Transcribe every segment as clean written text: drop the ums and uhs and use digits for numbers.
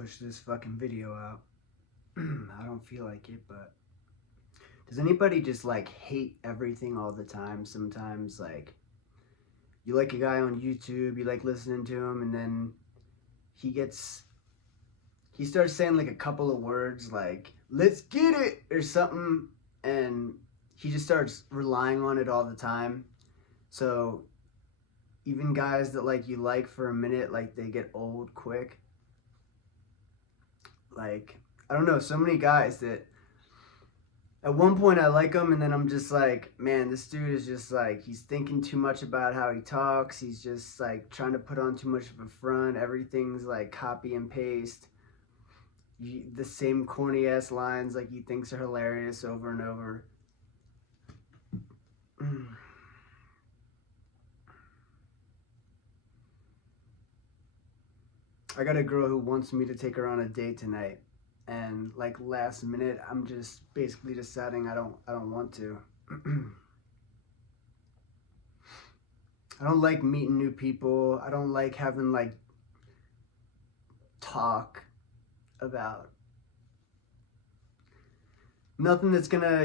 push this fucking video out. I don't feel like it, but does anybody just like hate everything all the time? Sometimes, like, you like a guy on YouTube, you like listening to him, and then he gets he starts saying like a couple of words like "let's get it" or something, and he just starts relying on it all the time. So even guys that like you like for a minute, like they get old quick. Like, I don't know, so many guys that at one point I like him, and then I'm just like, man, this dude is just like, he's thinking too much about how he talks. He's just like trying to put on too much of a front. Everything's like copy and paste. The same corny ass lines like he thinks are hilarious over and over. I got a girl who wants me to take her on a date tonight, and like last minute, I'm just basically deciding I don't want to. I don't like meeting new people. I don't like having like talk about nothing that's gonna,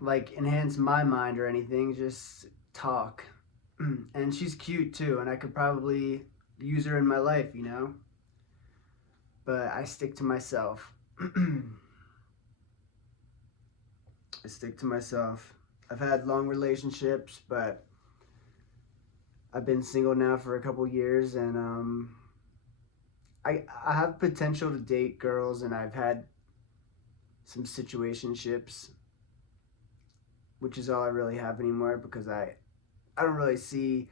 like enhance my mind or anything. Just talk. And she's cute too, and I could probably use her in my life. But I stick to myself. I stick to myself. I've had long relationships, but I've been single now for a couple years, and I have potential to date girls, and I've had some situationships, which is all I really have anymore because I don't really see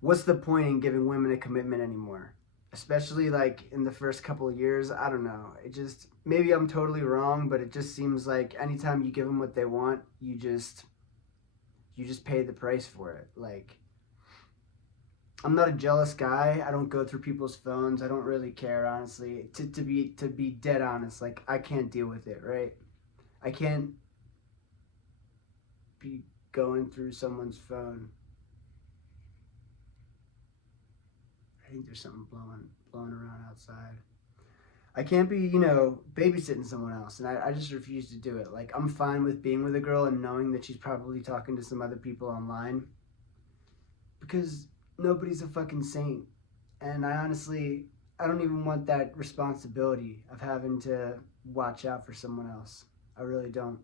what's the point in giving women a commitment anymore. Especially like in the first couple of years, I don't know. It just maybe I'm totally wrong, but it just seems like anytime you give them what they want, you just pay the price for it. Like, I'm not a jealous guy. I don't go through people's phones. I don't really care, honestly. To be dead honest, like I can't deal with it, right? I can't be going through someone's phone. I think there's something blowing around outside. I can't be, babysitting someone else, and I just refuse to do it. Like, I'm fine with being with a girl and knowing that she's probably talking to some other people online because nobody's a fucking saint. And I don't even want that responsibility of having to watch out for someone else. I really don't.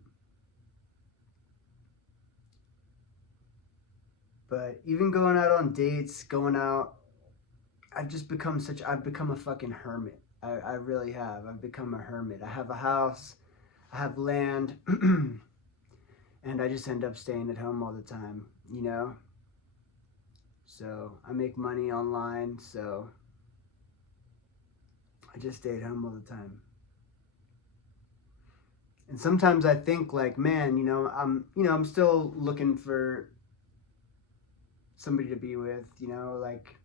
But even going out on dates, going out, I've become a fucking hermit. I really have. I've become a hermit. I have a house, I have land, and I just end up staying at home all the time. So I make money online, so I just stay at home all the time. And sometimes I think like, man, I'm still looking for somebody to be with, like,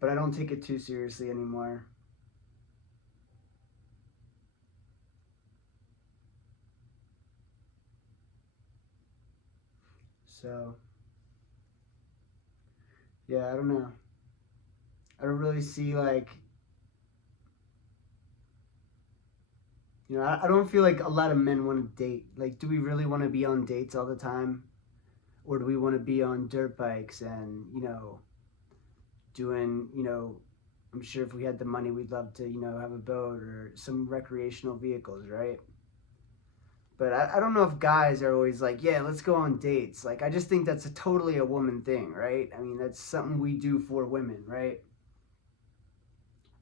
but I don't take it too seriously anymore. So, yeah, I don't know. I don't really see like, I don't feel like a lot of men want to date. Like, do we really want to be on dates all the time? Or do we want to be on dirt bikes and, doing, I'm sure if we had the money, we'd love to, have a boat or some recreational vehicles, right? But I don't know if guys are always like, yeah, let's go on dates. Like, I just think that's totally a woman thing, right? I mean, that's something we do for women, right?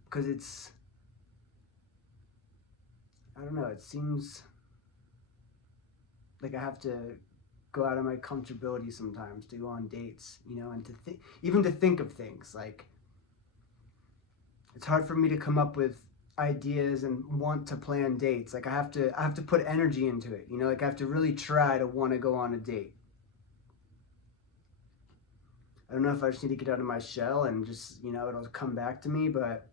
Because I don't know, it seems like I have to go out of my comfortability sometimes to go on dates, and even to think of things. Like, it's hard for me to come up with ideas and want to plan dates. Like, I have to put energy into it. Like, I have to really try to want to go on a date. I don't know if I just need to get out of my shell and just, it'll come back to me, but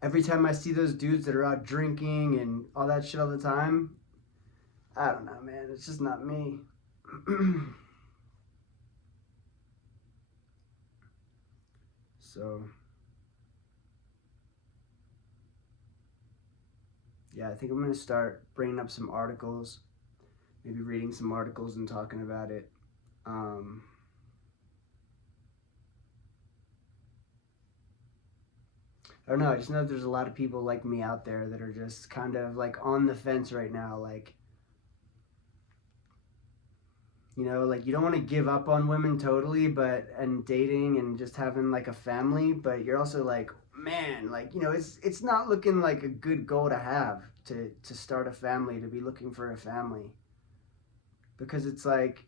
every time I see those dudes that are out drinking and all that shit all the time, I don't know, man. It's just not me. So, yeah, I think I'm gonna start bringing up some articles, maybe reading some articles and talking about it. Um, I don't know. I just know there's a lot of people like me out there that are just kind of like on the fence right now. Like, like you don't want to give up on women totally, but and dating and just having like a family, but you're also like, man, like it's not looking like a good goal to have to start a family, to be looking for a family, because it's like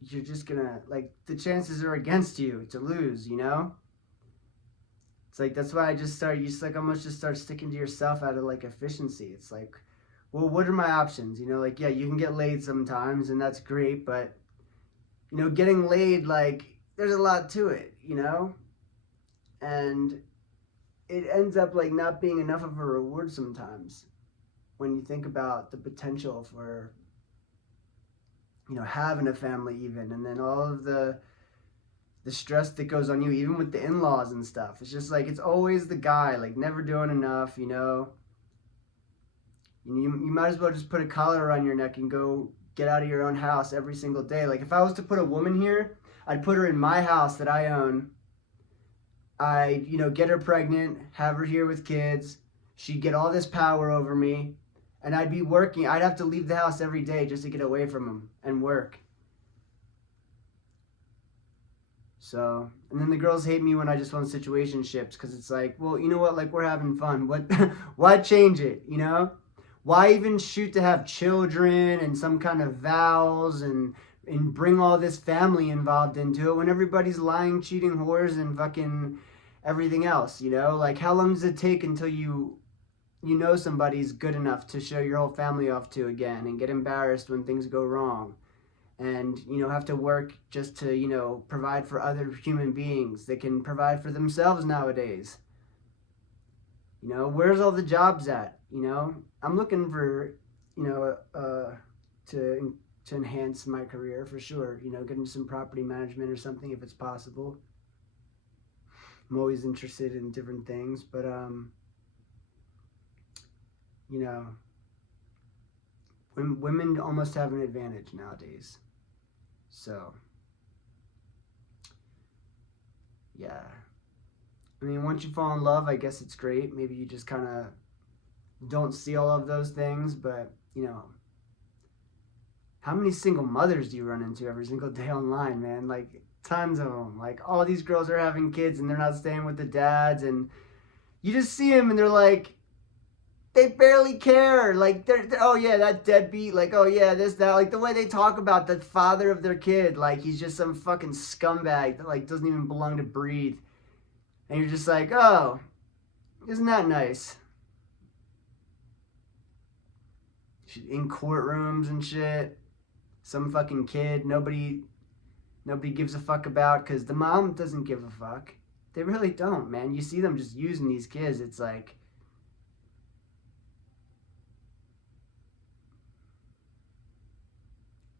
you're just gonna like the chances are against you to lose. It's like that's why I just start. You just like almost just start sticking to yourself out of like efficiency. It's like, well, what are my options? Like yeah, you can get laid sometimes, and that's great, but getting laid, like there's a lot to it, and it ends up like not being enough of a reward sometimes when you think about the potential for having a family even, and then all of the stress that goes on you, even with the in-laws and stuff. It's just like it's always the guy, like never doing enough. You might as well just put a collar around your neck and go get out of your own house every single day. Like if I was to put a woman here, I'd put her in my house that I own. I get her pregnant, have her here with kids. She'd get all this power over me, and I'd be working. I'd have to leave the house every day just to get away from him and work. So, and then the girls hate me when I just want situationships because it's like, well, you know what? Like we're having fun. What? Why change it? Why even shoot to have children and some kind of vows and bring all this family involved into it when everybody's lying, cheating, whores, and fucking everything else? Like how long does it take until you know somebody's good enough to show your whole family off to again and get embarrassed when things go wrong? And have to work just to provide for other human beings that can provide for themselves nowadays. Where's all the jobs at? I'm looking for to enhance my career for sure. Get into some property management or something if it's possible. I'm always interested in different things, but you know women almost have an advantage nowadays. So yeah, I mean, once you fall in love, I guess it's great. Maybe you just kind of don't see all of those things, but how many single mothers do you run into every single day online, man? Like tons of them. Like all these girls are having kids and they're not staying with the dads, and you just see them and they're like, they barely care. Like they're oh yeah, that deadbeat. Like oh yeah, this that. Like the way they talk about the father of their kid, like he's just some fucking scumbag that like doesn't even belong to breathe. And you're just like, oh, isn't that nice? In courtrooms and shit, some fucking kid nobody gives a fuck about because the mom doesn't give a fuck. They really don't, man. You see them just using these kids. It's like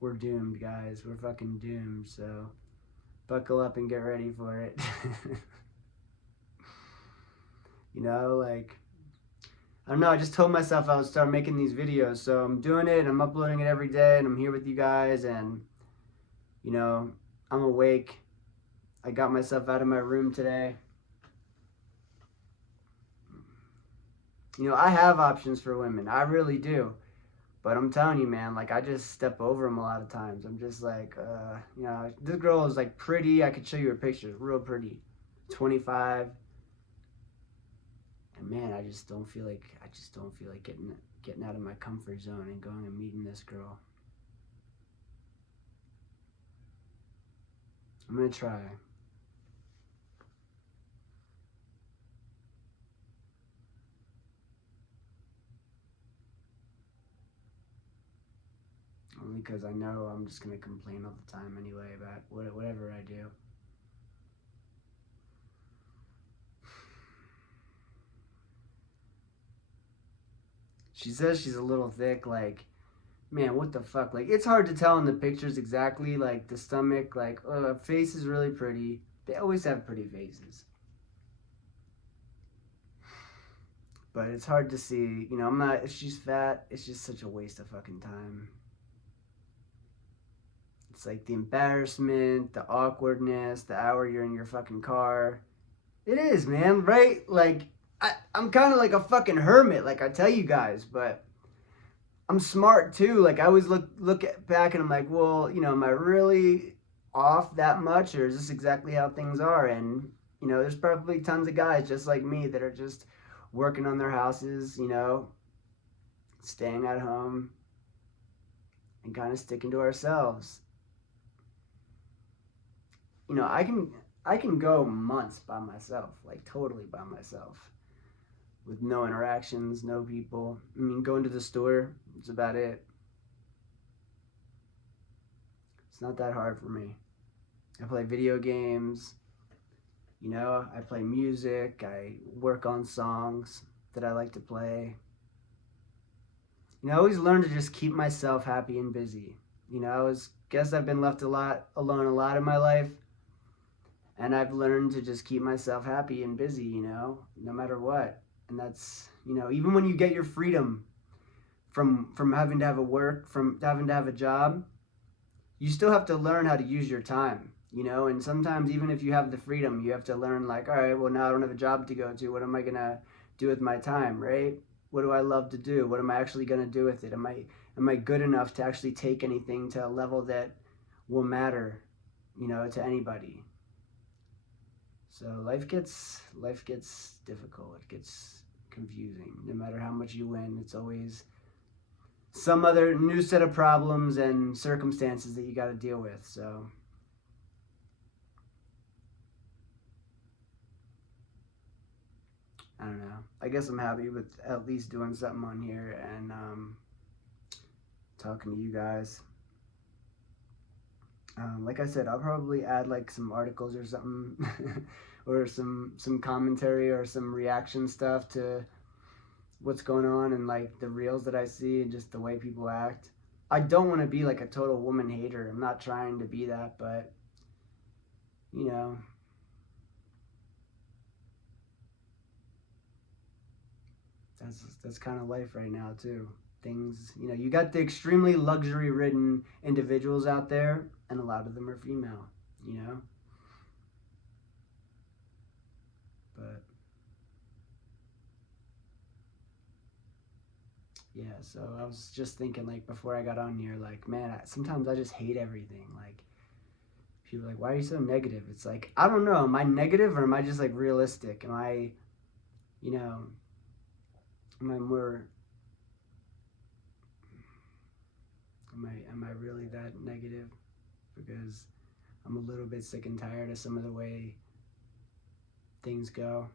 we're doomed, guys. We're fucking doomed. So buckle up and get ready for it. Like I don't know. I just told myself I would start making these videos, so I'm doing it. I'm uploading it every day, and I'm here with you guys. And I'm awake. I got myself out of my room today. I have options for women. I really do. But I'm telling you, man, like I just step over them a lot of times. I'm just like, this girl is like pretty. I could show you her pictures, real pretty, 25. And man, I just don't feel like getting out of my comfort zone and going and meeting this girl. I'm gonna try. Only because I know I'm just gonna complain all the time anyway about whatever I do. She says she's a little thick, like, man, what the fuck? Like, it's hard to tell in the pictures exactly, like, the stomach, like, face is really pretty. They always have pretty faces. But it's hard to see. You know, I'm not. If she's fat, it's just such a waste of fucking time. It's like the embarrassment, the awkwardness, the hour you're in your fucking car. It is, man, right? Like, I'm kind of like a fucking hermit, like I tell you guys, but I'm smart too. Like, I always back and I'm like, well, you know, am I really off that much, or is this exactly how things are? And, you know, there's probably tons of guys just like me that are just working on their houses, you know, staying at home and kind of sticking to ourselves. You know, I can go months by myself, like totally by myself, with no interactions, no people. I mean, going to the store, it's about it. It's not that hard for me. I play video games, you know, I play music, I work on songs that I like to play. You know, I always learn to just keep myself happy and busy. You know, guess I've been left a lot alone a lot in my life, and I've learned to just keep myself happy and busy, you know, no matter what. And that's, you know, even when you get your freedom from having to have a work, from having to have a job, you still have to learn how to use your time, you know. And sometimes even if you have the freedom, you have to learn, like, all right, well, now I don't have a job to go to, what am I gonna do with my time, right? What do I love to do? What am I actually gonna do with it? Am I good enough to actually take anything to a level that will matter, you know, to anybody? So life gets difficult. It gets confusing. No matter how much you win, it's always some other new set of problems and circumstances that you got to deal with. So I don't know. I guess I'm happy with at least doing something on here and talking to you guys. Like I said, I'll probably add like some articles or something, or some commentary or some reaction stuff to what's going on and like the reels that I see and just the way people act. I don't want to be like a total woman hater. I'm not trying to be that, but you know, that's kind of life right now too. Things, you know, you got the extremely luxury ridden individuals out there, and a lot of them are female, you know. But yeah, so I was just thinking, like, before I got on here, like, man, sometimes I just hate everything. Like, people are like, why are you so negative? It's like, I don't know. Am I negative or am I just like realistic? Am I, you know, am I more, am I really that negative? Because I'm a little bit sick and tired of some of the way things go.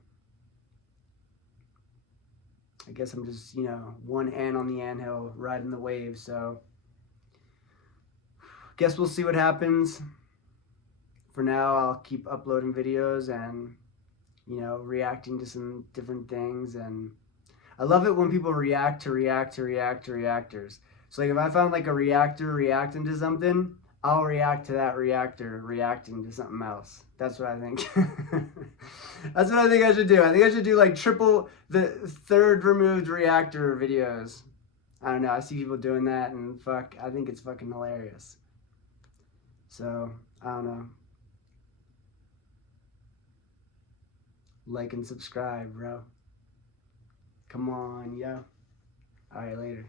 I guess I'm just, you know, one ant on the anthill riding the wave. So, guess we'll see what happens. For now, I'll keep uploading videos and, you know, reacting to some different things. And I love it when people react to reactors. So, like, if I found like a reactor reacting to something, I'll react to that reactor reacting to something else. That's what I think. That's what I think I should do. I think I should do like triple the third removed reactor videos. I don't know. I see people doing that and fuck, I think it's fucking hilarious. So, I don't know. Like and subscribe, bro. Come on, yo. Alright, later.